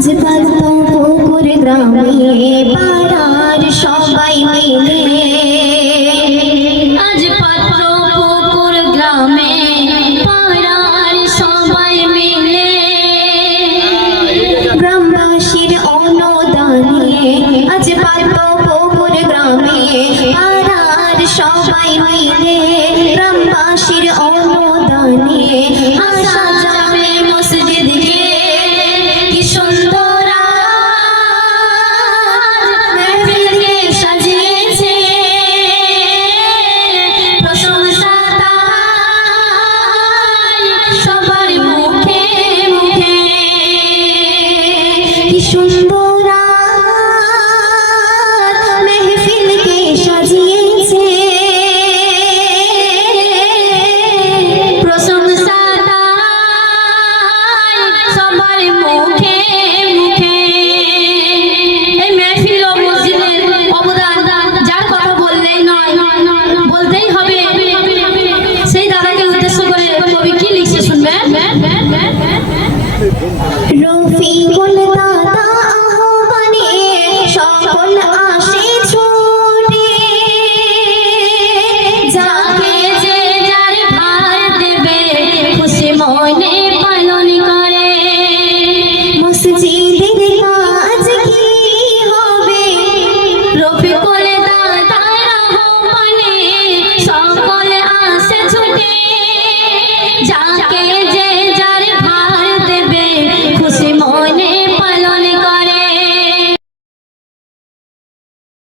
আজ পারতো পুকুর গ্রামে পাড়ার সবাই মিলে, আজ পারতো পুকুর গ্রামে পাড়ার সবাই মিলে, গ্রামবাসীর অনুদানে আজ পারতো পুকুর গ্রামে পাড়ার সবাই মিলে, গ্রামবাসীর অনুদানে আশা জামে মসজিদ কে কি সুন্দর মেহফিলকে সাজিয়েছে, প্রশংসা তাই সবার মুখে মুখে, কি সুন্দর